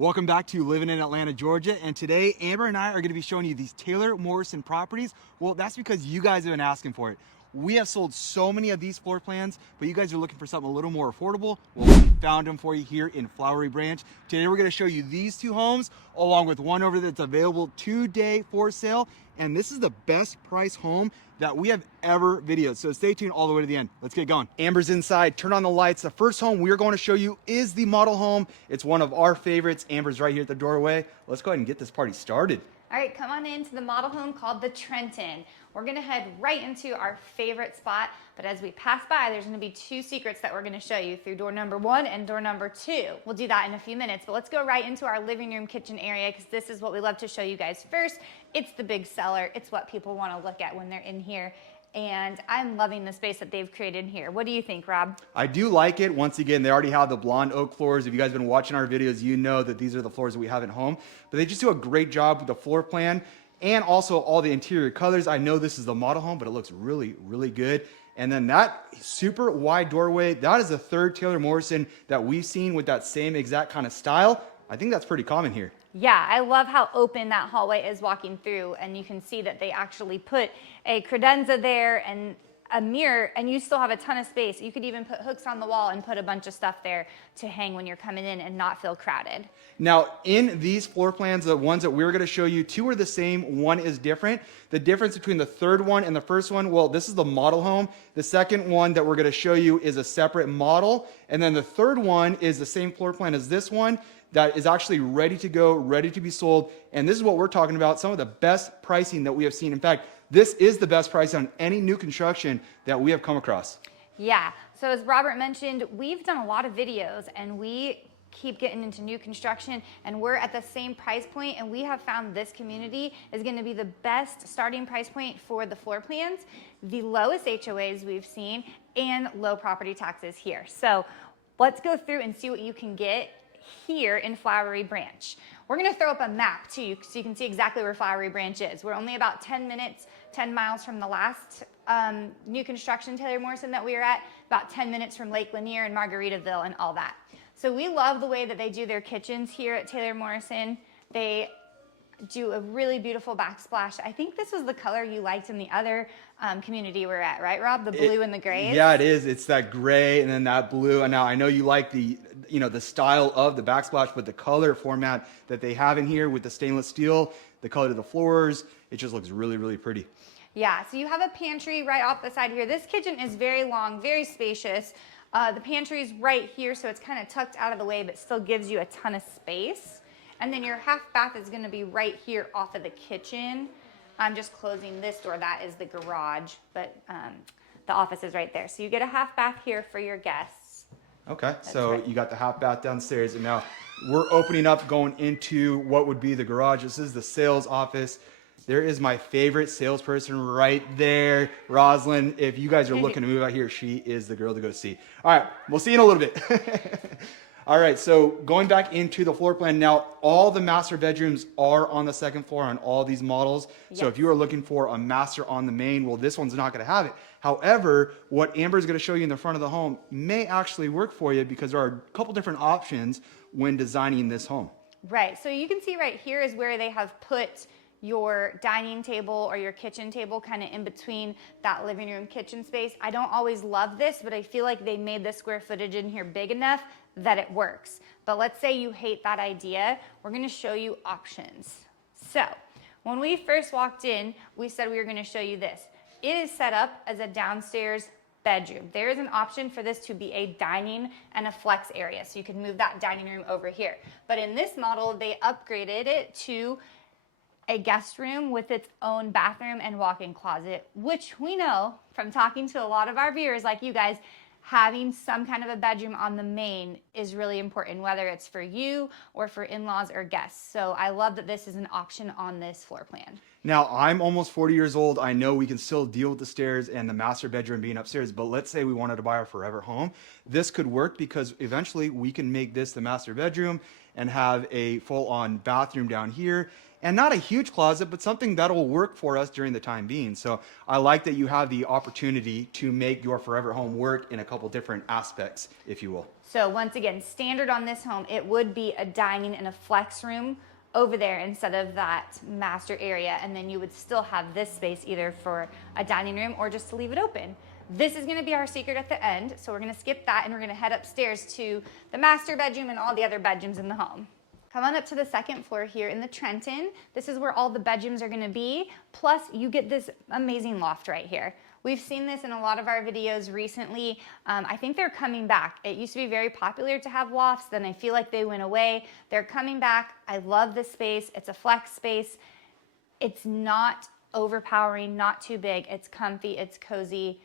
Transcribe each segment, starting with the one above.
Welcome back to Living in Atlanta, Georgia. And today, Amber and I are going to be showing you these Taylor Morrison properties. Well, that's because you guys have been asking for it. We have sold so many of these floor plans, but you guys are looking for something a little more affordable. Well, we found them for you here in Flowery Branch. Today, we're going to show you these two homes, along with one over there that's available today for sale. And this is the best price home that we have ever videoed. So stay tuned all the way to the end. Let's get going. Amber's inside, turn on the lights. The first home we're going to show you is the model home. It's one of our favorites. Amber's right here at the doorway. Let's go ahead and get this party started. All right, come on into the model home called the Trenton. We're gonna head right into our favorite spot, but as we pass by, there's gonna be two secrets that we're gonna show you through door number 1 and door number 2. We'll do that in a few minutes, but let's go right into our living room kitchen area because this is what we love to show you guys first. It's the big seller. It's what people wanna look at when they're in here. And I'm loving the space that they've created here. What do you think, Rob? I do like it. Once again, they already have the blonde oak floors. If you guys have been watching our videos, you know that these are the floors that we have at home. But they just do a great job with the floor plan and also all the interior colors. I know this is the model home, but it looks really, really good. And then that super wide doorway, that is the third Taylor Morrison that we've seen with that same exact kind of style. I think that's pretty common here. Yeah, I love how open that hallway is walking through, and you can see that they actually put a credenza there and a mirror, and you still have a ton of space. You could even put hooks on the wall and put a bunch of stuff there to hang when you're coming in and not feel crowded. Now, in these floor plans, the ones that we're going to show you, two are the same, one is different. The difference between the third one and the first one, well, this is the model home. The second one that we're going to show you is a separate model, and then the third one is the same floor plan as this one that is actually ready to go, ready to be sold. And this is what we're talking about, some of the best pricing that we have seen. In fact, this is the best price on any new construction that we have come across. Yeah, so as Robert mentioned, we've done a lot of videos and we keep getting into new construction and we're at the same price point, and we have found this community is going to be the best starting price point for the floor plans, the lowest HOAs we've seen, and low property taxes here. So let's go through and see what you can get here in Flowery Branch. We're going to throw up a map too so you can see exactly where Flowery Branch is. We're only about 10 miles from the last new construction Taylor Morrison that we were at, about 10 minutes from Lake Lanier and Margaritaville and all that. So we love the way that they do their kitchens here at Taylor Morrison. They do a really beautiful backsplash. I think this was the color you liked in the other community we're at, right, Rob? The blue and the gray. Yeah, it is. It's that gray and then that blue. And now I know you like the style of the backsplash, but the color format that they have in here with the stainless steel, the color of the floors, it just looks really, really pretty. Yeah, so you have a pantry right off the side here. This kitchen is very long, very spacious. The pantry is right here, so it's kind of tucked out of the way, but still gives you a ton of space. And then your half bath is going to be right here off of the kitchen. I'm just closing this door. That is the garage, but the office is right there. So you get a half bath here for your guests. Okay, so right. You got the half bath downstairs, and now we're opening up going into what would be the garage. This is the sales office. There is my favorite salesperson right there, Rosalind. If you guys are looking to move out here, she is the girl to go see. All right, we'll see you in a little bit. All right, so going back into the floor plan now, all the master bedrooms are on the second floor on all these models. Yes. So if you are looking for a master on the main, well, this one's not going to have it. However, what Amber is going to show you in the front of the home may actually work for you because there are a couple different options when designing this home. Right, so you can see right here is where they have put your dining table or your kitchen table kind of in between that living room kitchen space. I don't always love this, but I feel like they made the square footage in here big enough that it works. But let's say you hate that idea, we're going to show you options. So when we first walked in, we said we were going to show you this. It is set up as a downstairs bedroom. There is an option for this to be a dining and a flex area, so you can move that dining room over here. But in this model, they upgraded it to a guest room with its own bathroom and walk-in closet, which we know from talking to a lot of our viewers like you guys, having some kind of a bedroom on the main is really important, whether it's for you or for in-laws or guests. So I love that this is an option on this floor plan. Now, I'm almost 40 years old. I know we can still deal with the stairs and the master bedroom being upstairs, but let's say we wanted to buy our forever home. This could work because eventually we can make this the master bedroom and have a full-on bathroom down here. And not a huge closet, but something that'll work for us during the time being. So I like that you have the opportunity to make your forever home work in a couple different aspects, if you will. So once again, standard on this home, it would be a dining and a flex room over there instead of that master area, and then you would still have this space either for a dining room or just to leave it open. This is gonna be our secret at the end, so we're gonna skip that and we're gonna head upstairs to the master bedroom and all the other bedrooms in the home. Come on up to the second floor here in the Trenton. This is where all the bedrooms are gonna be, plus you get this amazing loft right here. We've seen this in a lot of our videos recently. I think they're coming back. It used to be very popular to have lofts, then I feel like they went away. They're coming back. I love this space. It's a flex space. It's not overpowering, not too big. It's comfy, it's cozy,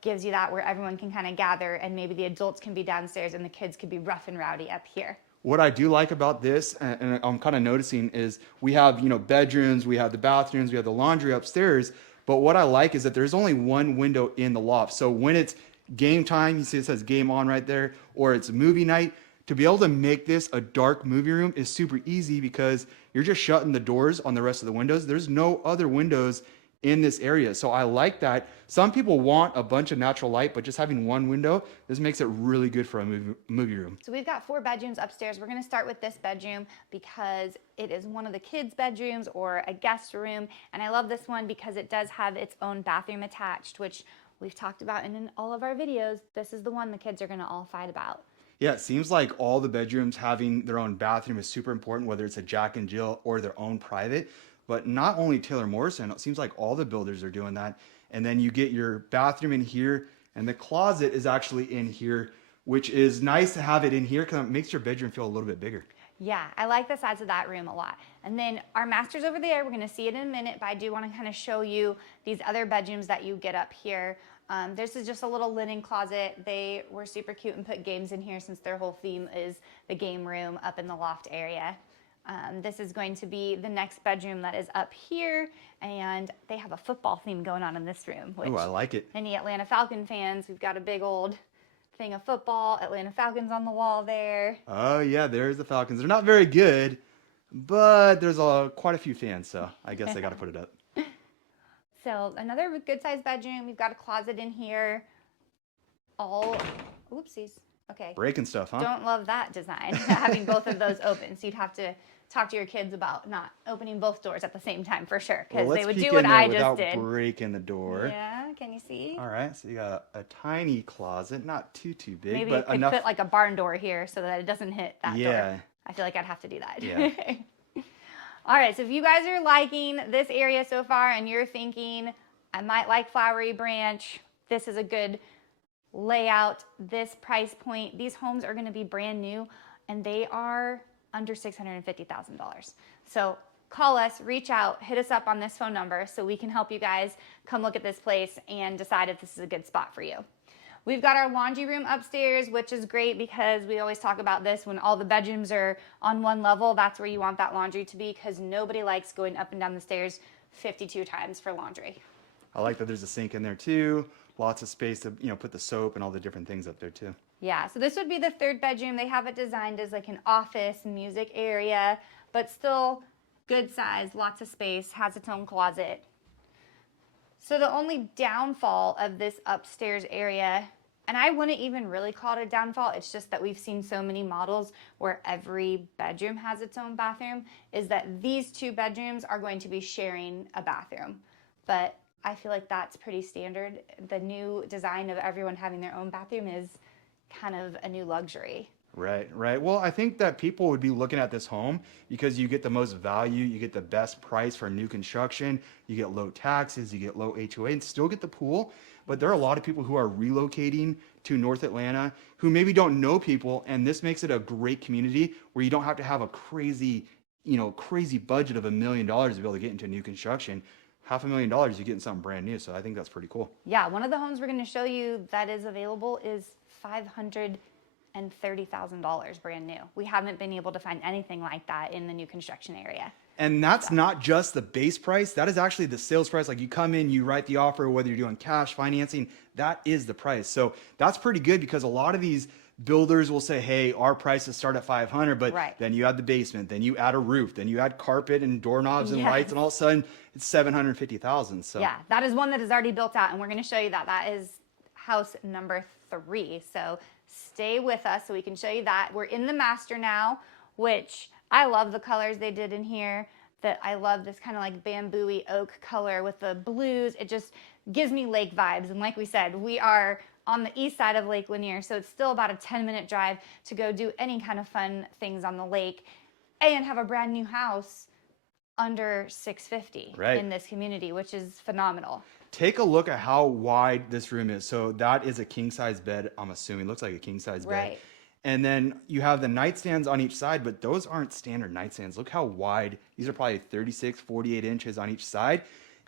gives you that where everyone can kind of gather and maybe the adults can be downstairs and the kids could be rough and rowdy up here. What I do like about this, and I'm kind of noticing, is we have, bedrooms, we have the bathrooms, we have the laundry upstairs. But what I like is that there's only one window in the loft. So when it's game time, you see it says game on right there, or it's movie night, to be able to make this a dark movie room is super easy because you're just shutting the doors on the rest of the windows. There's no other windows in this area. So I like that. Some people want a bunch of natural light, but just having one window, this makes it really good for a movie room. So we've got 4 bedrooms upstairs. We're gonna start with this bedroom because it is one of the kids' bedrooms or a guest room. And I love this one because it does have its own bathroom attached, which we've talked about in all of our videos. This is the one the kids are gonna all fight about. Yeah, it seems like all the bedrooms having their own bathroom is super important, whether it's a Jack and Jill or their own private. But not only Taylor Morrison, it seems like all the builders are doing that. And then you get your bathroom in here, and the closet is actually in here, which is nice to have it in here because it makes your bedroom feel a little bit bigger. Yeah, I like the size of that room a lot. And then our master's over there. We're gonna see it in a minute, but I do wanna kind of show you these other bedrooms that you get up here. This is just a little linen closet. They were super cute and put games in here since their whole theme is the game room up in the loft area. This is going to be the next bedroom that is up here, and they have a football theme going on in this room. Oh, I like it. Any Atlanta Falcon fans, we've got a big old thing of football, Atlanta Falcons on the wall there. Oh yeah, there's the Falcons. They're not very good, but there's quite a few fans, so I guess they got to put it up. So another good sized bedroom. We've got a closet in here. All, oopsies. Okay. Breaking stuff, huh? Don't love that design, having both of those open. So you'd have to talk to your kids about not opening both doors at the same time for sure, because they would do what I just did. Breaking the door. Yeah, can you see? All right, so you got a tiny closet, not too big, Maybe but you could enough. fit like a barn door here so that it doesn't hit that Yeah. door. I feel like I'd have to do that. Yeah. All right, so if you guys are liking this area so far and you're thinking, I might like Flowery Branch, this is a good layout, this price point, these homes are gonna be brand new and they are under $650,000. So call us, reach out, hit us up on this phone number so we can help you guys come look at this place and decide if this is a good spot for you. We've got our laundry room upstairs, which is great because we always talk about this when all the bedrooms are on one level. That's where you want that laundry to be because nobody likes going up and down the stairs 52 times for laundry. I like that there's a sink in there too. Lots of space to put the soap and all the different things up there too. Yeah, so this would be the 3rd bedroom. They have it designed as like an office, music area, but still good size, lots of space, has its own closet. So the only downfall of this upstairs area, and I wouldn't even really call it a downfall, it's just that we've seen so many models where every bedroom has its own bathroom, is that these 2 bedrooms are going to be sharing a bathroom. But I feel like that's pretty standard. The new design of everyone having their own bathroom is kind of a new luxury. Right, right. Well, I think that people would be looking at this home because you get the most value, you get the best price for new construction, you get low taxes, you get low HOA, and still get the pool. But there are a lot of people who are relocating to North Atlanta who maybe don't know people, and this makes it a great community where you don't have to have a crazy budget of $1 million to be able to get into new construction. $500,000, you're getting something brand new. So I think that's pretty cool. Yeah, one of the homes we're going to show you that is available is $550,000. $30,000 brand new. We haven't been able to find anything like that in the new construction area. And that's not just the base price. That is actually the sales price. Like you come in, you write the offer, whether you're doing cash financing, that is the price. So that's pretty good because a lot of these builders will say, hey, our prices start at 500, but then you add the basement, then you add a roof, then you add carpet and doorknobs and lights, and all of a sudden it's 750,000. So yeah, that is one that is already built out, and we're going to show you that. That is house number 3. So stay with us so we can show you that. We're in the master now, which I love the colors they did in here. That I love this kind of like bamboo-y oak color with the blues. It just gives me lake vibes. And like we said, we are on the east side of Lake Lanier, so it's still about a 10-minute drive to go do any kind of fun things on the lake and have a brand new house under $650 in this community, which is phenomenal. Take a look at how wide this room is. So that is a king size bed, I'm assuming. Looks like a king size bed. And then you have the nightstands on each side, but those aren't standard nightstands. Look how wide. These are probably 36, 48 inches on each side.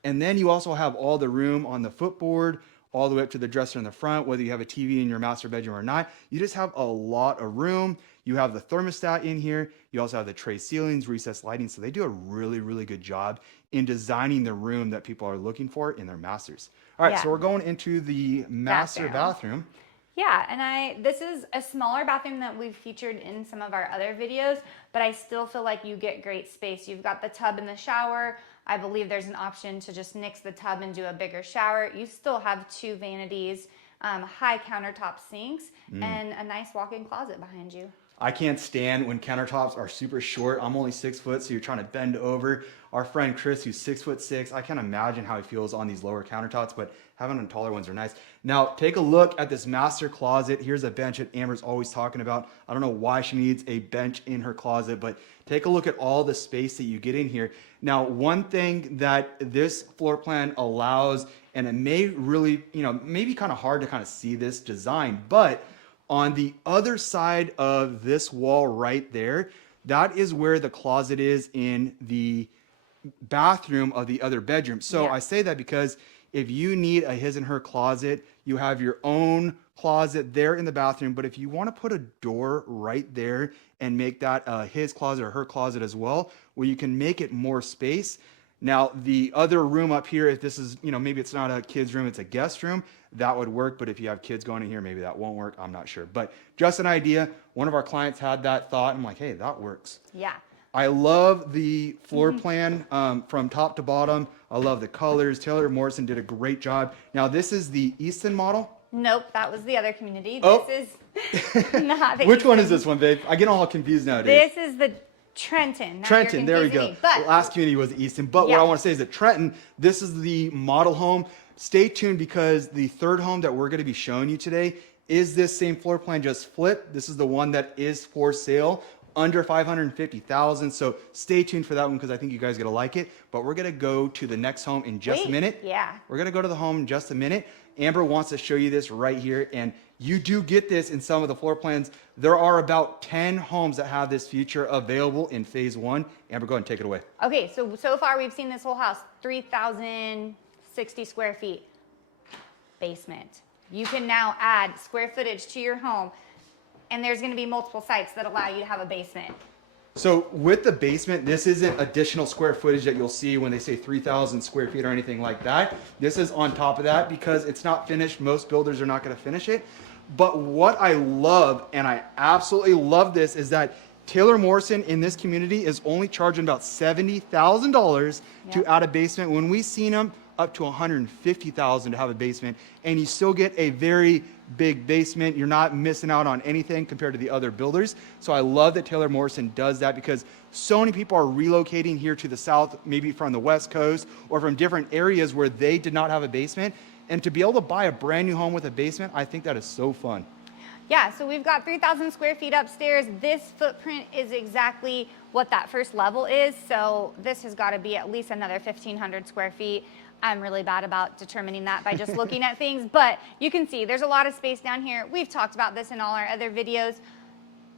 And then you also have all the room on the footboard, all the way up to the dresser in the front, whether you have a TV in your master bedroom or not. You just have a lot of room. You have the thermostat in here. You also have the tray ceilings, recessed lighting. So they do a really, really good job in designing the room that people are looking for in their masters. All right, so we're going into the master bathroom. Yeah, and this is a smaller bathroom that we've featured in some of our other videos, but I still feel like you get great space. You've got the tub and the shower. I believe there's an option to just nix the tub and do a bigger shower. You still have 2 vanities, high countertop sinks, and a nice walk-in closet behind you. I can't stand when countertops are super short. I'm only 6 foot, so you're trying to bend over. Our friend Chris, who's 6'6", I can't imagine how he feels on these lower countertops, but having them taller ones are nice. Now, take a look at this master closet. Here's a bench that Amber's always talking about. I don't know why she needs a bench in her closet, but take a look at all the space that you get in here. Now, one thing that this floor plan allows, and it may really, maybe kind of hard to kind of see this design, but on the other side of this wall right there, that is where the closet is in the bathroom of the other bedroom. So I say that because if you need a his and her closet, you have your own closet there in the bathroom. But if you want to put a door right there and make that his closet or her closet as well, where you can make it more space. Now, the other room up here, if this is, maybe it's not a kid's room, it's a guest room, that would work. But if you have kids going in here, maybe that won't work. I'm not sure. But just an idea. One of our clients had that thought. I'm like, hey, that works. Yeah. I love the floor plan from top to bottom. I love the colors. Taylor Morrison did a great job. Now, this is the Easton model. Nope, that was the other community. This is not the Which one is this one, babe? I get all confused nowadays. This is the Trenton. Trenton, there we go. But the last community was Easton. But what I want to say is that Trenton, this is the model home. Stay tuned because the third home that we're going to be showing you today is this same floor plan, just flipped. This is the one that is for sale under 550,000. So stay tuned for that one because I think you guys are going to like it. But we're going to go to the next home in just a minute. Yeah. We're going to go to the home in just a minute. Amber wants to show you this right here. And you do get this in some of the floor plans. There are about 10 homes that have this feature available in phase 1. Amber, go ahead and take it away. Okay, so far we've seen this whole house, 3,060 square feet. Basement. You can now add square footage to your home, and there's going to be multiple sites that allow you to have a basement. So with the basement, this isn't additional square footage that you'll see when they say 3,000 square feet or anything like that. This is on top of that because it's not finished. Most builders are not going to finish it. But what I love, and I absolutely love this, is that Taylor Morrison in this community is only charging about $70,000 to add a basement when we've seen them up to $150,000 to have a basement, and you still get a very big basement. You're not missing out on anything compared to the other builders. So I love that Taylor Morrison does that because so many people are relocating here to the south, maybe from the West Coast or from different areas where they did not have a basement. And to be able to buy a brand new home with a basement, I think that is so fun. Yeah, so we've got 3,000 square feet upstairs. This footprint is exactly what that first level is. So this has got to be at least another 1,500 square feet. I'm really bad about determining that by just looking at things, but you can see there's a lot of space down here. We've talked about this in all our other videos.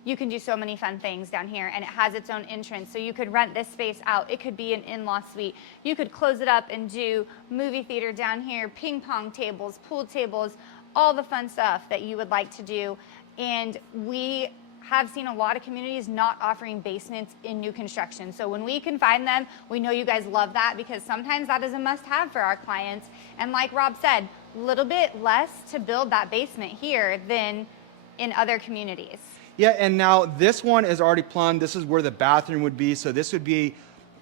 You can do so many fun things down here, and it has its own entrance. So you could rent this space out. It could be an in-law suite. You could close it up and do movie theater down here, ping pong tables, pool tables, all the fun stuff that you would like to do. And we have seen a lot of communities not offering basements in new construction. So when we can find them, we know you guys love that, because sometimes that is a must-have for our clients. And like Rob said, a little bit less to build that basement here than in other communities. Yeah, and now this one is already plumbed. This is where the bathroom would be. So this would be,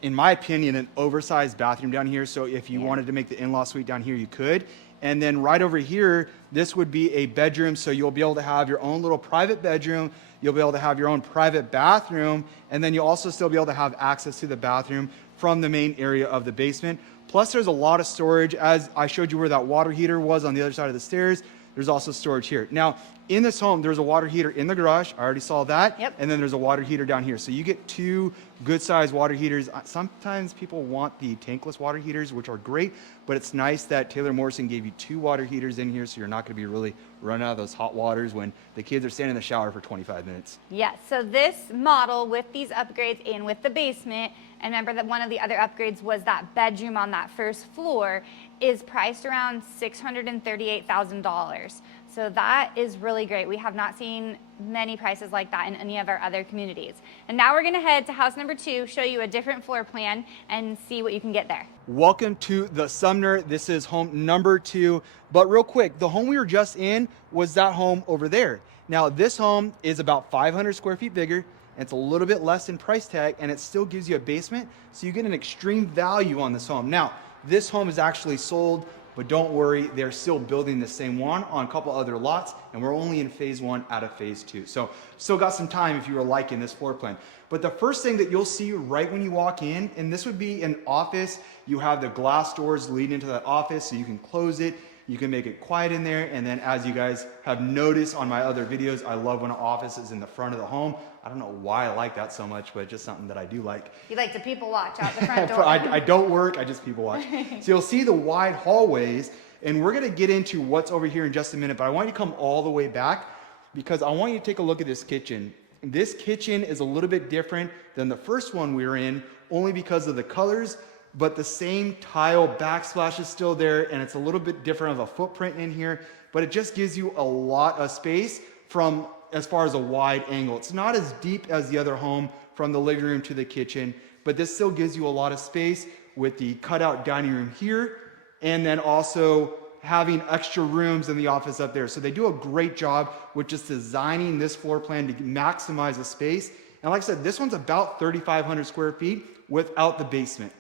in my opinion, an oversized bathroom down here. So if you wanted to make the in-law suite down here, you could. And then right over here, this would be a bedroom. So you'll be able to have your own little private bedroom. You'll be able to have your own private bathroom. And then you'll also still be able to have access to the bathroom from the main area of the basement. Plus there's a lot of storage. As I showed you where that water heater was on the other side of the stairs, there's also storage here. Now, in this home, there's a water heater in the garage. I already saw that. Yep. And then there's a water heater down here. So you get two good-sized water heaters. Sometimes people want the tankless water heaters, which are great, but it's nice that Taylor Morrison gave you two water heaters in here, so you're not going to be really running out of those hot waters when the kids are standing in the shower for 25 minutes. Yes, so this model with these upgrades and with the basement, and remember that one of the other upgrades was that bedroom on that first floor, is priced around $638,000. So that is really great. We have not seen many prices like that in any of our other communities. And now we're gonna head to house number 2, show you a different floor plan and see what you can get there. Welcome to the Sumner. This is home number 2. But real quick, the home we were just in was that home over there. Now this home is about 500 square feet bigger. And it's a little bit less in price tag, and it still gives you a basement. So you get an extreme value on this home. Now, this home is actually sold, but don't worry, they're still building the same one on a couple other lots, and we're only in phase 1 out of phase 2. So still got some time if you were liking this floor plan. But the first thing that you'll see right when you walk in, and this would be an office, you have the glass doors leading into that office, so you can close it, you can make it quiet in there. And then as you guys have noticed on my other videos, I love when an office is in the front of the home. I don't know why I like that so much, but it's just something that I do like. You like to people watch out the front door. I don't work, I just people watch. So you'll see the wide hallways, and we're gonna get into what's over here in just a minute, but I want you to come all the way back because I want you to take a look at this kitchen. This kitchen is a little bit different than the first one we were in, only because of the colors, but the same tile backsplash is still there, and it's a little bit different of a footprint in here, but it just gives you a lot of space from as far as a wide angle. It's not as deep as the other home from the living room to the kitchen, but this still gives you a lot of space with the cutout dining room here, and then also having extra rooms in the office up there. So they do a great job with just designing this floor plan to maximize the space. And like I said, this one's about 3,500 square feet without the basement.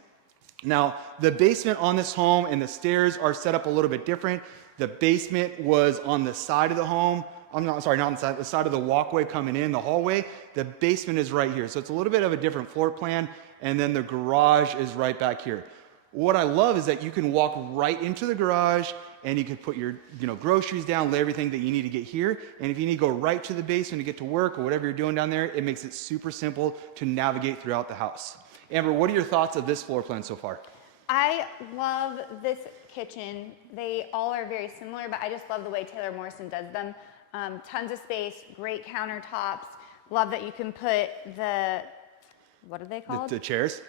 Now, the basement on this home and the stairs are set up a little bit different. The basement was on the side of the home. Not on the side of the walkway coming in, the hallway. The basement is right here. So it's a little bit of a different floor plan. And then the garage is right back here. What I love is that you can walk right into the garage and you can put your groceries down, lay everything that you need to get here. And if you need to go right to the basement to get to work or whatever you're doing down there, it makes it super simple to navigate throughout the house. Amber, what are your thoughts of this floor plan so far? I love this kitchen. They all are very similar, but I just love the way Taylor Morrison does them. Tons of space, great countertops. Love that you can put the, what are they called? The chairs?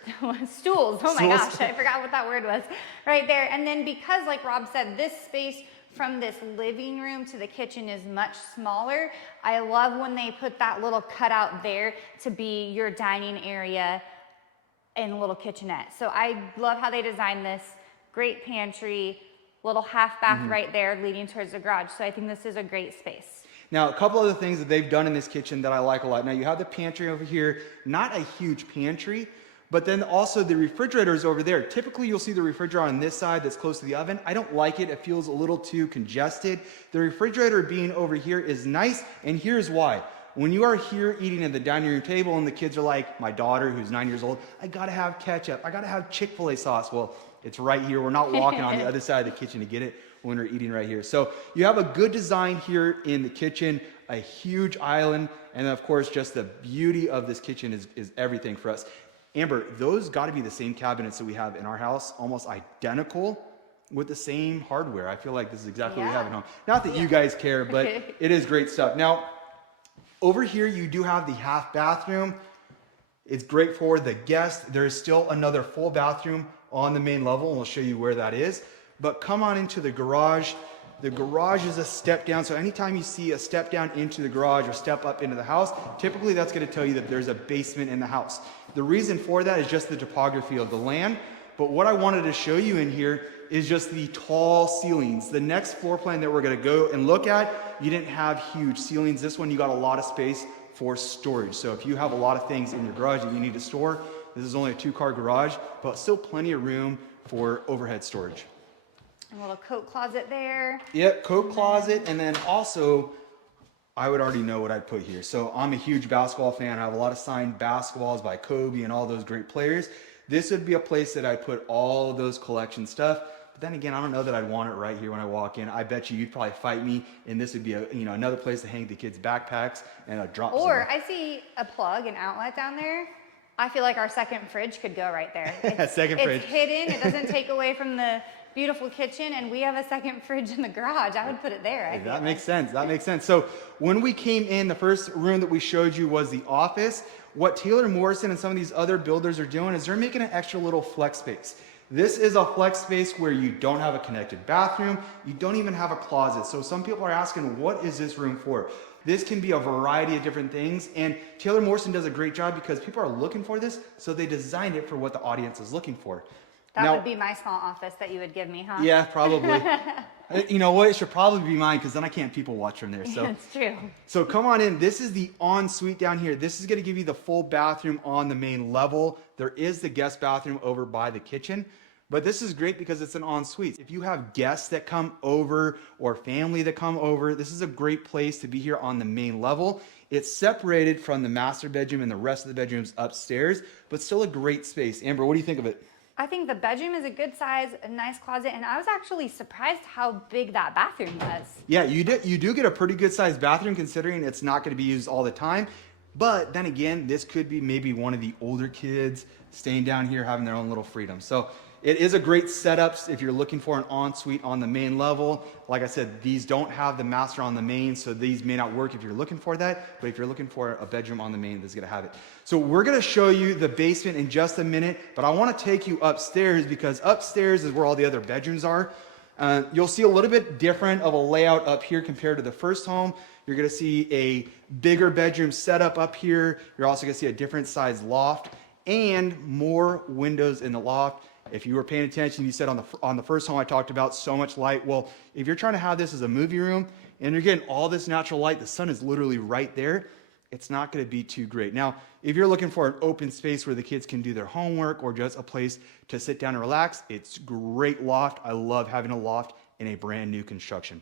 Stools. Oh my Stools. gosh, I forgot what that word was. Right there. And then because, like Rob said, this space from this living room to the kitchen is much smaller. I love when they put that little cutout there to be your dining area and a little kitchenette. So I love how they designed this. Great pantry, little half bath right there leading towards the garage. So I think this is a great space. Now, a couple other things that they've done in this kitchen that I like a lot. Now, you have the pantry over here, not a huge pantry, but then also the refrigerator is over there. Typically, you'll see the refrigerator on this side that's close to the oven. I don't like it. It feels a little too congested. The refrigerator being over here is nice, and here's why. When you are here eating at the dining room table and the kids are like, my daughter who's 9 years old, I gotta have ketchup, I gotta have Chick-fil-A sauce. Well, it's right here. We're not walking on the other side of the kitchen to get it when we're eating right here. So you have a good design here in the kitchen, a huge island, and then of course, just the beauty of this kitchen is everything for us. Amber, those gotta be the same cabinets that we have in our house, almost identical with the same hardware. I feel like this is exactly what we have at home. Not that you guys care, but it is great stuff. Now, over here, you do have the half bathroom. It's great for the guest. There is still another full bathroom on the main level, and we'll show you where that is. But come on into the garage. The garage is a step down, so anytime you see a step down into the garage or step up into the house, typically that's going to tell you that there's a basement in the house. The reason for that is just the topography of the land, but what I wanted to show you in here is just the tall ceilings. The next floor plan that we're going to go and look at, you didn't have huge ceilings. This one you got a lot of space for storage. So if you have a lot of things in your garage that you need to store, this is only a 2-car garage, but still plenty of room for overhead storage. A little coat closet there. Yep, coat closet, and then also, I would already know what I'd put here. So I'm a huge basketball fan. I have a lot of signed basketballs by Kobe and all those great players. This would be a place that I'd put all those collection stuff. But then again, I don't know that I'd want it right here when I walk in. I bet you'd probably fight me, and this would be another place to hang the kids' backpacks and a drop zone. Or I see a plug, an outlet down there. I feel like our second fridge could go right there. It's hidden. It doesn't take away from the beautiful kitchen, and we have a second fridge in the garage. I would put it there. That makes sense. That makes sense. So when we came in, the first room that we showed you was the office. What Taylor Morrison and some of these other builders are doing is they're making an extra little flex space. This is a flex space where you don't have a connected bathroom. You don't even have a closet. So some people are asking, what is this room for? This can be a variety of different things, and Taylor Morrison does a great job because people are looking for this, so they designed it for what the audience is looking for. That would be my small office that you would give me, huh? Yeah, probably. You know what? It should probably be mine because then I can't people watch from there. So that's true. So come on in. This is the ensuite down here. This is going to give you the full bathroom on the main level. There is the guest bathroom over by the kitchen. But this is great because it's an ensuite. If you have guests that come over or family that come over, this is a great place to be here on the main level. It's separated from the master bedroom and the rest of the bedrooms upstairs, but still a great space. Amber, what do you think of it? I think the bedroom is a good size, a nice closet, and I was actually surprised how big that bathroom was. Yeah, you do get a pretty good sized bathroom considering it's not going to be used all the time. But then again, this could be maybe one of the older kids staying down here having their own little freedom. So it is a great setup if you're looking for an ensuite on the main level. Like I said, these don't have the master on the main, so these may not work if you're looking for that. But if you're looking for a bedroom on the main, this is going to have it. So we're going to show you the basement in just a minute, but I want to take you upstairs because upstairs is where all the other bedrooms are. You'll see a little bit different of a layout up here compared to the first home. You're going to see a bigger bedroom setup up here. You're also going to see a different size loft and more windows in the loft. If you were paying attention, you said on the first home I talked about so much light. Well, if you're trying to have this as a movie room and you're getting all this natural light, the sun is literally right there, it's not going to be too great. Now, if you're looking for an open space where the kids can do their homework or just a place to sit down and relax, it's great loft. I love having a loft in a brand new construction.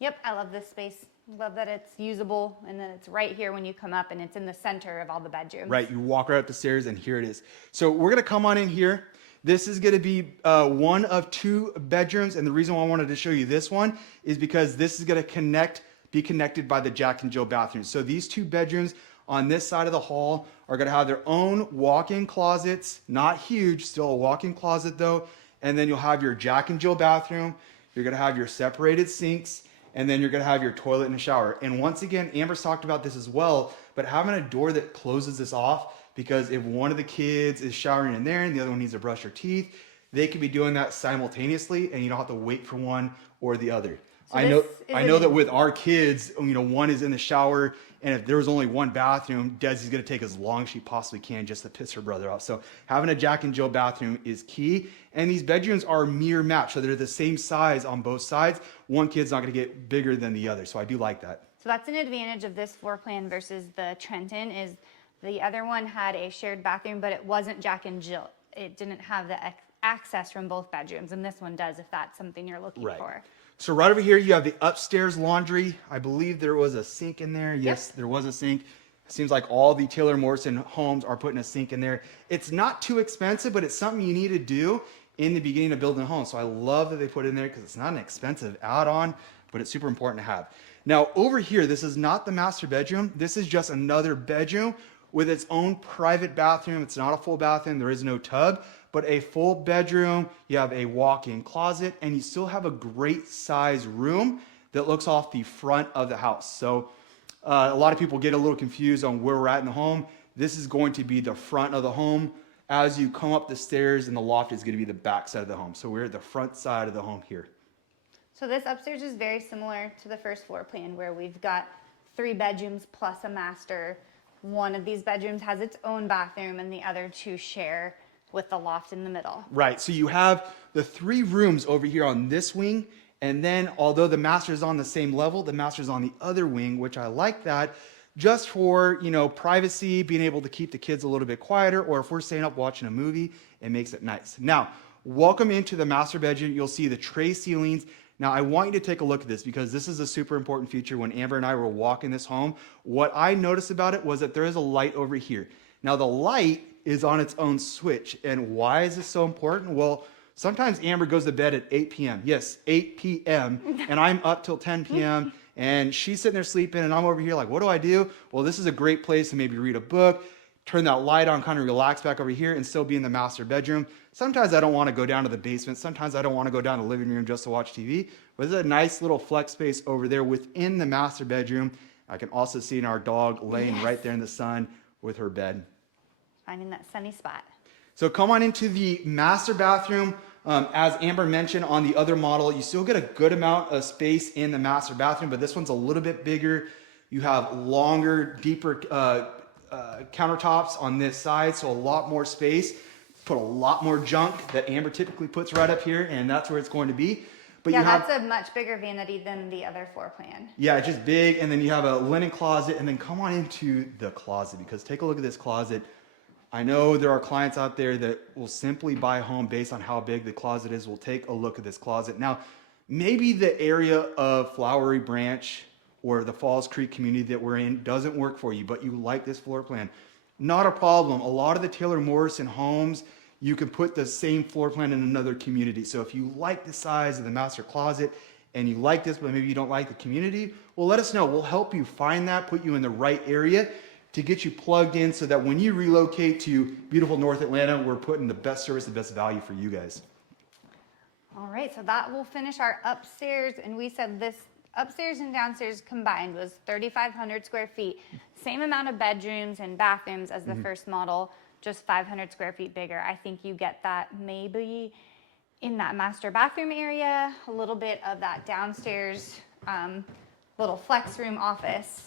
Yep, I love this space. Love that it's usable and that it's right here when you come up and it's in the center of all the bedrooms. Right, you walk right up the stairs and here it is. So we're going to come on in here. This is going to be one of 2 bedrooms, and the reason why I wanted to show you this one is because this is going to be connected by the Jack and Jill bathroom. So these 2 bedrooms on this side of the hall are going to have their own walk-in closets, not huge, still a walk-in closet though, and then you'll have your Jack and Jill bathroom, you're going to have your separated sinks, and then you're going to have your toilet and shower. And once again, Amber's talked about this as well, but having a door that closes this off, because if one of the kids is showering in there and the other one needs to brush their teeth, they could be doing that simultaneously and you don't have to wait for one or the other. So I know that with our kids, one is in the shower, and if there was only one bathroom, Desi's going to take as long as she possibly can just to piss her brother off. So having a Jack and Jill bathroom is key, and these bedrooms are mirror match, so they're the same size on both sides. One kid's not going to get bigger than the other, so I do like that. So that's an advantage of this floor plan versus the Trenton is the other one had a shared bathroom, but it wasn't Jack and Jill. It didn't have the access from both bedrooms, and this one does if that's something you're looking for. So right over here, you have the upstairs laundry. I believe there was a sink in there. Yes, there was a sink. It seems like all the Taylor Morrison homes are putting a sink in there. It's not too expensive, but it's something you need to do in the beginning of building a home. So I love that they put it in there because it's not an expensive add-on, but it's super important to have. Now over here, this is not the master bedroom. This is just another bedroom with its own private bathroom. It's not a full bathroom. There is no tub, but a full bedroom. You have a walk-in closet, and you still have a great size room that looks off the front of the house. So a lot of people get a little confused on where we're at in the home. This is going to be the front of the home. As you come up the stairs, and the loft is going to be the back side of the home. So we're at the front side of the home here. So this upstairs is very similar to the first floor plan where we've got 3 bedrooms plus a master. One of these bedrooms has its own bathroom and the other 2 share with the loft in the middle. Right, so you have the 3 rooms over here on this wing, and then although the master is on the same level, the master is on the other wing, which I like that just for, you know, privacy, being able to keep the kids a little bit quieter, or if we're staying up watching a movie, it makes it nice. Now, welcome into the master bedroom. You'll see the tray ceilings. Now, I want you to take a look at this because this is a super important feature. When Amber and I were walking this home, what I noticed about it was that there is a light over here. Now, the light is on its own switch. And why is this so important? Well, sometimes Amber goes to bed at 8 p.m. Yes, 8 p.m. And I'm up till 10 p.m. And she's sitting there sleeping and I'm over here like, what do I do? Well, this is a great place to maybe read a book, turn that light on, kind of relax back over here and still be in the master bedroom. Sometimes I don't want to go down to the basement. Sometimes I don't want to go down to the living room just to watch TV. But there's a nice little flex space over there within the master bedroom. I can also see our dog laying right there in the sun with her bed. Finding that sunny spot. So come on into the master bathroom. As Amber mentioned on the other model, you still get a good amount of space in the master bathroom, but this one's a little bit bigger. You have longer, deeper countertops on this side, so a lot more space. Put a lot more junk that Amber typically puts right up here, and that's where it's going to be. But yeah, you have, that's a much bigger vanity than the other floor plan. yeah, it's just big, and then you have a linen closet, and then come on into the closet, because take a look at this closet. I know there are clients out there that will simply buy a home based on how big the closet is. We'll take a look at this closet. Now, maybe the area of Flowery Branch or the Falls Creek community that we're in doesn't work for you, but you like this floor plan. Not a problem. A lot of the Taylor Morrison homes, you can put the same floor plan in another community. So if you like the size of the master closet and you like this, but maybe you don't like the community, well, let us know. We'll help you find that, put you in the right area to get you plugged in so that when you relocate to beautiful North Atlanta, we're putting the best service, the best value for you guys. All right, so that will finish our upstairs, and we said this upstairs and downstairs combined was 3,500 square feet. Same amount of bedrooms and bathrooms as the first model, just 500 square feet bigger. I think you get that maybe in that master bathroom area, a little bit of that downstairs little flex room office.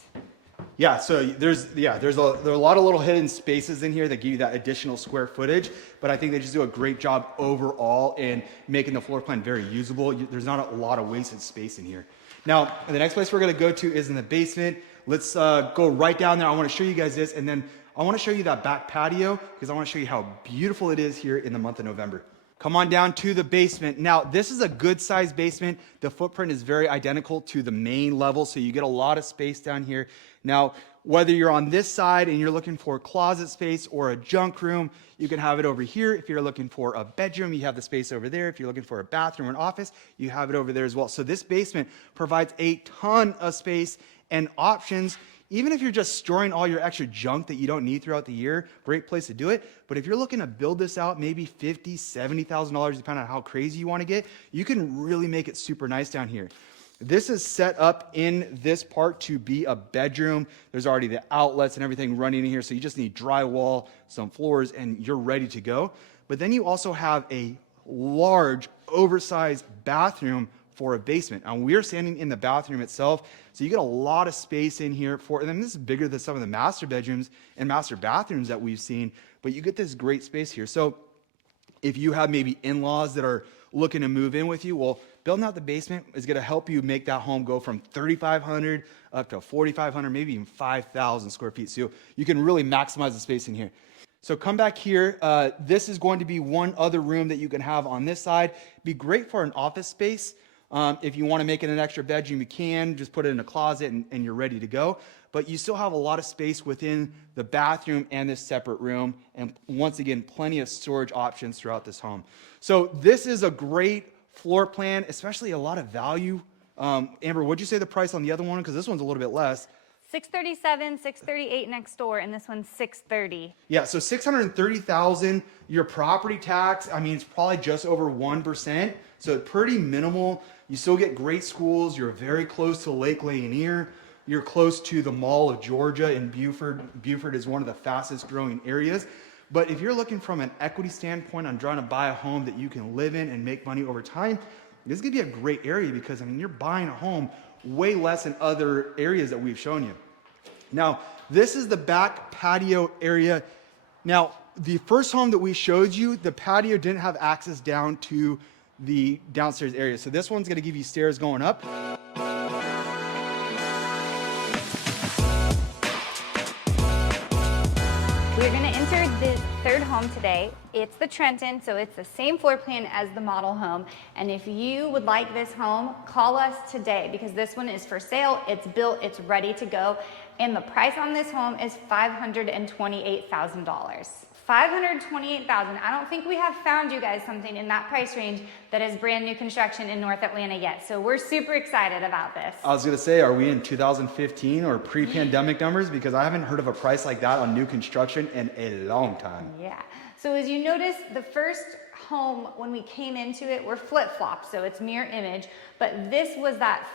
Yeah, so there's a lot of little hidden spaces in here that give you that additional square footage, but I think they just do a great job overall in making the floor plan very usable. There's not a lot of wasted space in here. Now, the next place we're gonna go to is in the basement. Let's go right down there. I wanna show you guys this, and then I wanna show you that back patio because I wanna show you how beautiful it is here in the month of November. Come on down to the basement. Now, this is a good sized basement. The footprint is very identical to the main level, so you get a lot of space down here. Now, whether you're on this side and you're looking for closet space or a junk room, you can have it over here. If you're looking for a bedroom, you have the space over there. If you're looking for a bathroom or an office, you have it over there as well. So this basement provides a ton of space and options. Even if you're just storing all your extra junk that you don't need throughout the year, great place to do it. But if you're looking to build this out, maybe $50,000, $70,000, depending on how crazy you want to get, you can really make it super nice down here. This is set up in this part to be a bedroom. There's already the outlets and everything running in here, so you just need drywall, some floors, and you're ready to go. But then you also have a large, oversized bathroom for a basement. And we're standing in the bathroom itself, so you get a lot of space in here and then this is bigger than some of the master bedrooms and master bathrooms that we've seen, but you get this great space here. So if you have maybe in-laws that are looking to move in with you, well, building out the basement is gonna help you make that home go from 3,500 up to 4,500, maybe even 5,000 square feet. So you can really maximize the space in here. So come back here. This is going to be one other room that you can have on this side. Be great for an office space. If you want to make it an extra bedroom, you can just put it in a closet and you're ready to go. But you still have a lot of space within the bathroom and this separate room. And once again, plenty of storage options throughout this home. So this is a great floor plan, especially a lot of value. Amber, what'd you say the price on the other one? Because this one's a little bit less. $637, $638 next door, and this one's $630. Yeah, so $630,000. Your property tax, I mean, it's probably just over 1%. So pretty minimal. You still get great schools. You're very close to Lake Lanier. You're close to the Mall of Georgia in Buford. Buford is one of the fastest growing areas. But if you're looking from an equity standpoint on trying to buy a home that you can live in and make money over time, this is gonna be a great area because, I mean, you're buying a home way less than other areas that we've shown you. Now, this is the back patio area. Now, the first home that we showed you, the patio didn't have access down to the downstairs area. So this one's gonna give you stairs going up. We're going to enter the third home today. It's the Trenton, so it's the same floor plan as the model home. And if you would like this home, call us today because this one is for sale. It's built, it's ready to go. And the price on this home is $528,000. $528,000. I don't think we have found you guys something in that price range that is brand new construction in North Atlanta yet. So we're super excited about this. I was gonna say, are we in 2015 or pre-pandemic numbers? Because I haven't heard of a price like that on new construction in a long time. Yeah. So as you notice, the first home, when we came into it, we're flip-flopped, so it's mirror image. But this was that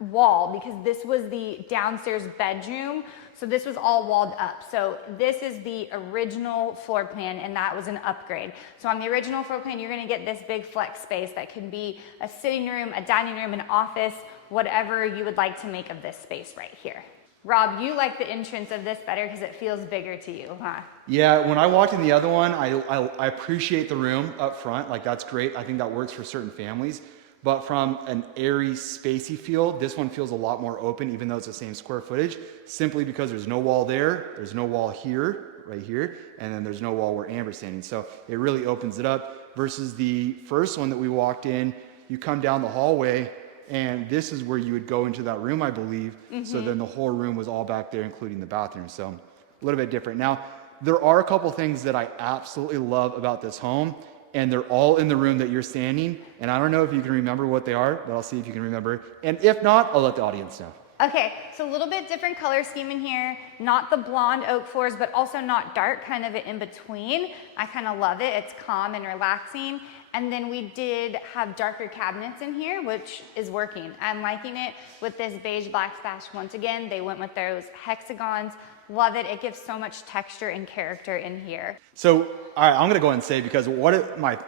wall because this was the downstairs bedroom. So this was all walled up. So this is the original floor plan and that was an upgrade. So on the original floor plan, you're gonna get this big flex space that can be a sitting room, a dining room, an office, whatever you would like to make of this space right here. Rob, you like the entrance of this better because it feels bigger to you, huh? Yeah, when I walked in the other one, I appreciate the room up front. Like, that's great. I think that works for certain families. But from an airy, spacey feel, this one feels a lot more open, even though it's the same square footage, simply because there's no wall there, there's no wall here, right here, and then there's no wall where Amber's standing. So it really opens it up versus the first one that we walked in. You come down the hallway, and this is where you would go into that room, I believe. So then the whole room was all back there, including the bathroom. So a little bit different. Now, there are a couple things that I absolutely love about this home, and they're all in the room that you're standing. And I don't know if you can remember what they are, but I'll see if you can remember. And if not, I'll let the audience know. Okay, so a little bit different color scheme in here. Not the blonde oak floors, but also not dark, kind of in between. I kind of love it. It's calm and relaxing. And then we did have darker cabinets in here, which is working. I'm liking it with this beige backsplash. Once again, they went with those hexagons. Love it. It gives so much texture and character in here. So, all right, I'm gonna go ahead and say, because my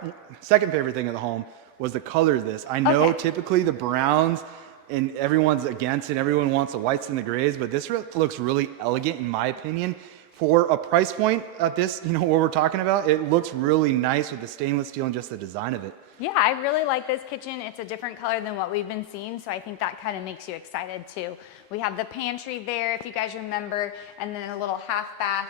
second favorite thing in the home was the color of this. I know typically the browns and everyone's against it, everyone wants the whites and the grays, but this looks really elegant in my opinion. For a price point at this, what we're talking about, it looks really nice with the stainless steel and just the design of it. Yeah, I really like this kitchen. It's a different color than what we've been seeing, so I think that kind of makes you excited too. We have the pantry there, if you guys remember, and then a little half bath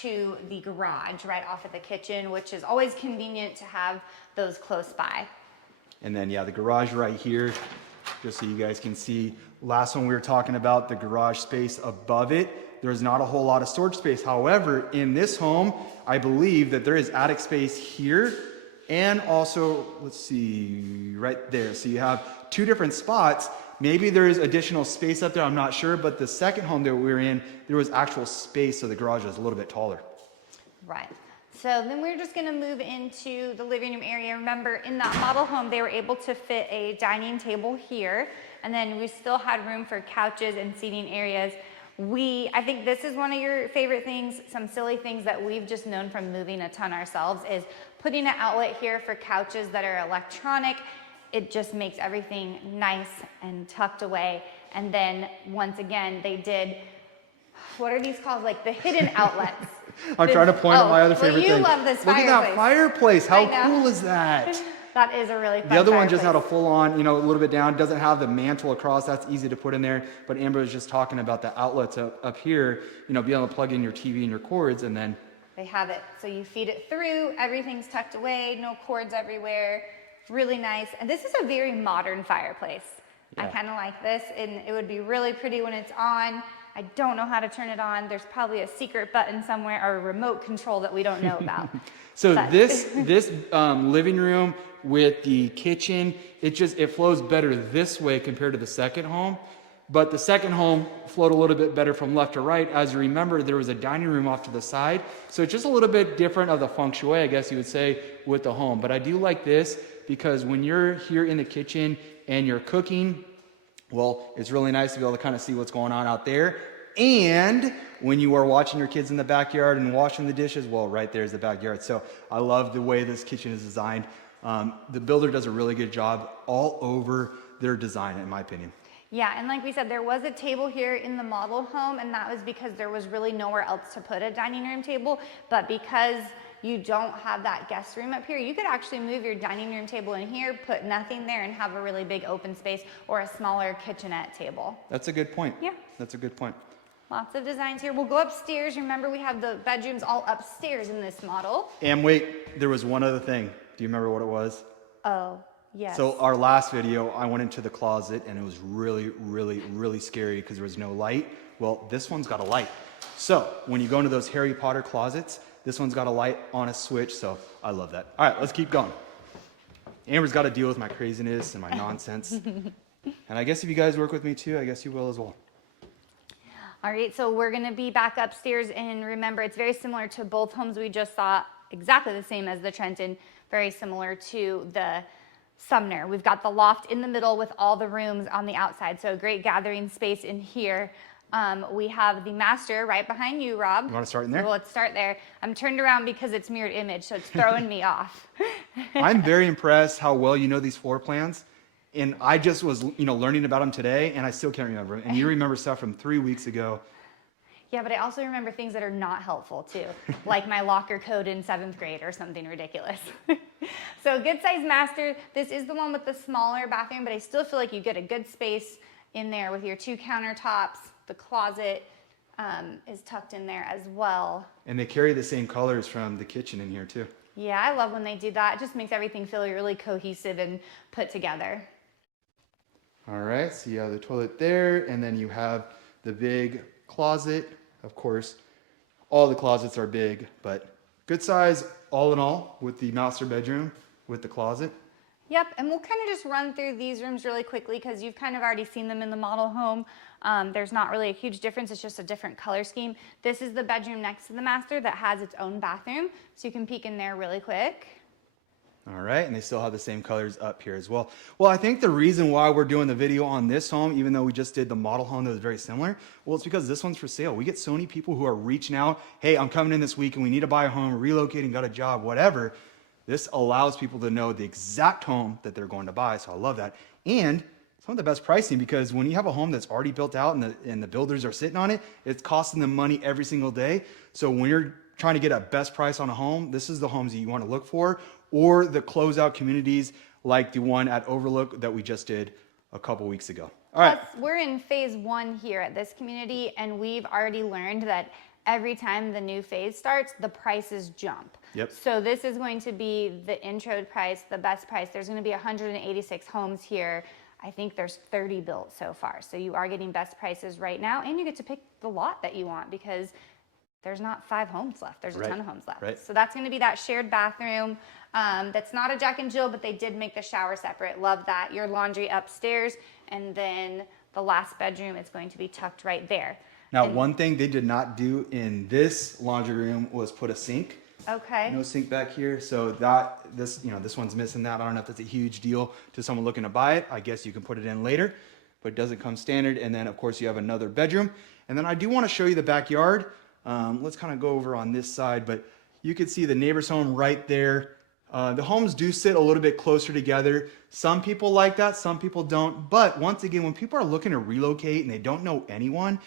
to the garage right off of the kitchen, which is always convenient to have those close by. And then, yeah, the garage right here, just so you guys can see. Last one we were talking about, the garage space above it. There's not a whole lot of storage space. However, in this home, I believe that there is attic space here and also, let's see, right there. So you have two different spots. Maybe there's additional space up there, I'm not sure, but the second home that we were in, there was actual space, so the garage is a little bit taller. Right. So then we're just gonna move into the living room area. Remember, in that model home, they were able to fit a dining table here, and then we still had room for couches and seating areas. I think this is one of your favorite things, some silly things that we've just known from moving a ton ourselves, is putting an outlet here for couches that are electronic. It just makes everything nice and tucked away. And then once again, they did, what are these called? Like the hidden outlets. I'm trying to point out my other favorite thing. You love this fireplace. Look at that fireplace. How cool is that? That is a really fun The other one fireplace. just had a full on, a little bit down. Doesn't have the mantle across. That's easy to put in there. But Amber was just talking about the outlets up here, being able to plug in your TV and your cords, and then they have it. So you feed it through, everything's tucked away, no cords everywhere. Really nice. And this is a very modern fireplace. Yeah. I kind of like this, and it would be really pretty when it's on. I don't know how to turn it on. There's probably a secret button somewhere or a remote control that we don't know about. So this living room with the kitchen, it flows better this way compared to the second home. But the second home flowed a little bit better from left to right. As you remember, there was a dining room off to the side. So it's just a little bit different of the feng shui, I guess you would say, with the home. But I do like this because when you're here in the kitchen and you're cooking, well, it's really nice to be able to kind of see what's going on out there. And when you are watching your kids in the backyard and washing the dishes, well, right there's the backyard. So I love the way this kitchen is designed. The builder does a really good job all over their design, in my opinion. Yeah, and like we said, there was a table here in the model home, and that was because there was really nowhere else to put a dining room table. But because you don't have that guest room up here, you could actually move your dining room table in here, put nothing there, and have a really big open space or a smaller kitchenette table. That's a good point. Yeah. That's a good point. Lots of designs here. We'll go upstairs. Remember, we have the bedrooms all upstairs in this model. And wait, there was one other thing. Do you remember what it was? Oh, yes. So our last video, I went into the closet and it was really, really, really scary because there was no light. Well, this one's got a light. So when you go into those Harry Potter closets, this one's got a light on a switch. So I love that. All right, let's keep going. Amber's got to deal with my craziness and my nonsense. And I guess if you guys work with me too, I guess you will as well. All right, so we're gonna be back upstairs, and remember, it's very similar to both homes we just saw, exactly the same as the Trenton, very similar to the Sumner. We've got the loft in the middle with all the rooms on the outside, so a great gathering space in here. We have the master right behind you, Rob. You want to start in there? Well, let's start there. I'm turned around because it's mirrored image, so it's throwing me off. I'm very impressed how well you know these floor plans. And I just was, learning about them today, and I still can't remember. And you remember stuff from 3 weeks ago. Yeah, but I also remember things that are not helpful too, like my locker code in 7th grade or something ridiculous. So good size master. This is the one with the smaller bathroom, but I still feel like you get a good space in there with your 2 countertops. The closet is tucked in there as well. And they carry the same colors from the kitchen in here too. Yeah, I love when they do that. It just makes everything feel really cohesive and put together. All right, so you have the toilet there, and then you have the big closet. Of course, all the closets are big, but good size all in all with the master bedroom with the closet. Yep, and we'll kind of just run through these rooms really quickly because you've kind of already seen them in the model home. There's not really a huge difference, it's just a different color scheme. This is the bedroom next to the master that has its own bathroom, so you can peek in there really quick. All right, and they still have the same colors up here as well. Well, I think the reason why we're doing the video on this home, even though we just did the model home that was very similar, well, it's because this one's for sale. We get so many people who are reaching out, hey, I'm coming in this week and we need to buy a home, relocating, got a job, whatever. This allows people to know the exact home that they're going to buy, so I love that. And some of the best pricing, because when you have a home that's already built out and the builders are sitting on it, it's costing them money every single day. So when you're trying to get a best price on a home, this is the homes that you want to look for, or the closeout communities like the one at Overlook that we just did a couple weeks ago. All right. Plus, we're in phase 1 here at this community, and we've already learned that every time the new phase starts, the prices jump. Yep. So this is going to be the intro price, the best price. There's going to be 186 homes here. I think there's 30 built so far. So you are getting best prices right now, and you get to pick the lot that you want because there's not 5 homes left. There's a ton of homes left. Right. So that's going to be that shared bathroom. That's not a Jack and Jill, but they did make the shower separate. Love that. Your laundry upstairs, and then the last bedroom is going to be tucked right there. Now, one thing they did not do in this laundry room was put a sink. Okay. No sink back here, so this one's missing that. I don't know if that's a huge deal to someone looking to buy it. I guess you can put it in later, but it doesn't come standard. And then of course you have another bedroom. And then I do want to show you the backyard. Let's kind of go over on this side, but you can see the neighbor's home right there. The homes do sit a little bit closer together. Some people like that, some people don't. But once again, when people are looking to relocate and they don't know anyone,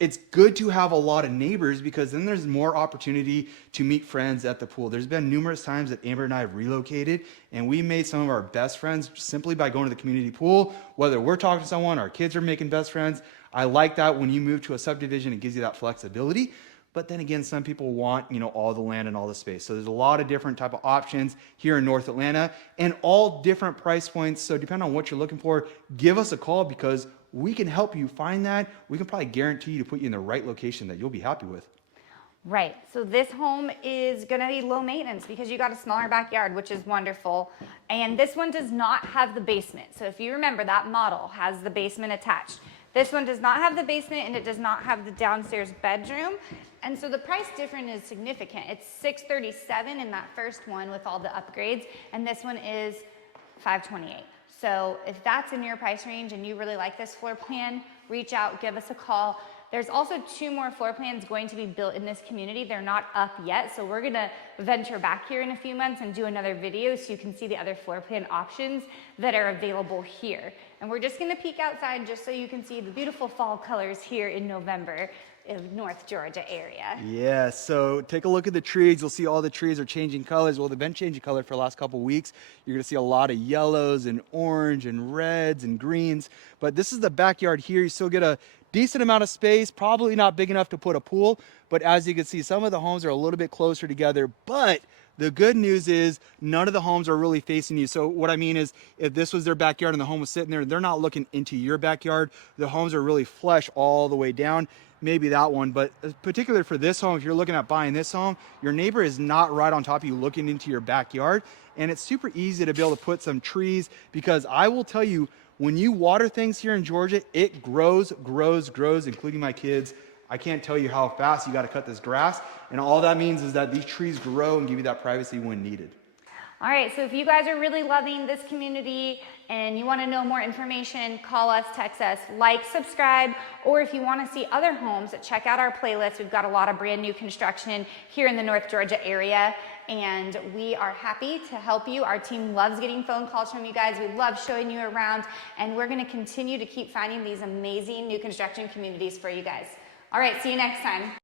it's good to have a lot of neighbors because then there's more opportunity to meet friends at the pool. There's been numerous times that Amber and I have relocated and we made some of our best friends simply by going to the community pool. Whether we're talking to someone, our kids are making best friends. I like that when you move to a subdivision, it gives you that flexibility. But then again, some people want, all the land and all the space. So there's a lot of different type of options here in North Atlanta and all different price points. So depending on what you're looking for, give us a call because we can help you find that. We can probably guarantee you to put you in the right location that you'll be happy with. Right. So this home is going to be low maintenance because you got a smaller backyard, which is wonderful. And this one does not have the basement. So if you remember, that model has the basement attached. This one does not have the basement and it does not have the downstairs bedroom. And so the price difference is significant. It's $637 in that first one with all the upgrades, and this one is $528. So if that's in your price range and you really like this floor plan, reach out, give us a call. There's also 2 more floor plans going to be built in this community. They're not up yet, so we're gonna venture back here in a few months and do another video so you can see the other floor plan options that are available here. And we're just gonna peek outside just so you can see the beautiful fall colors here in November in North Georgia area. Yeah, so take a look at the trees. You'll see all the trees are changing colors. Well, they've been changing color for the last couple weeks. You're gonna see a lot of yellows and orange and reds and greens. But this is the backyard here. You still get a decent amount of space, probably not big enough to put a pool. But as you can see, some of the homes are a little bit closer together. But the good news is none of the homes are really facing you. So what I mean is if this was their backyard and the home was sitting there, they're not looking into your backyard. The homes are really flush all the way down. Maybe that one, but particularly for this home, if you're looking at buying this home, your neighbor is not right on top of you looking into your backyard. And it's super easy to be able to put some trees, because I will tell you, when you water things here in Georgia, it grows, including my kids. I can't tell you how fast you got to cut this grass. And all that means is that these trees grow and give you that privacy when needed. All right, so if you guys are really loving this community and you want to know more information, call us, text us, like, subscribe, or if you want to see other homes, check out our playlist. We've got a lot of brand new construction here in the North Georgia area, and we are happy to help you. Our team loves getting phone calls from you guys. We love showing you around, and we're going to continue to keep finding these amazing new construction communities for you guys. All right, see you next time.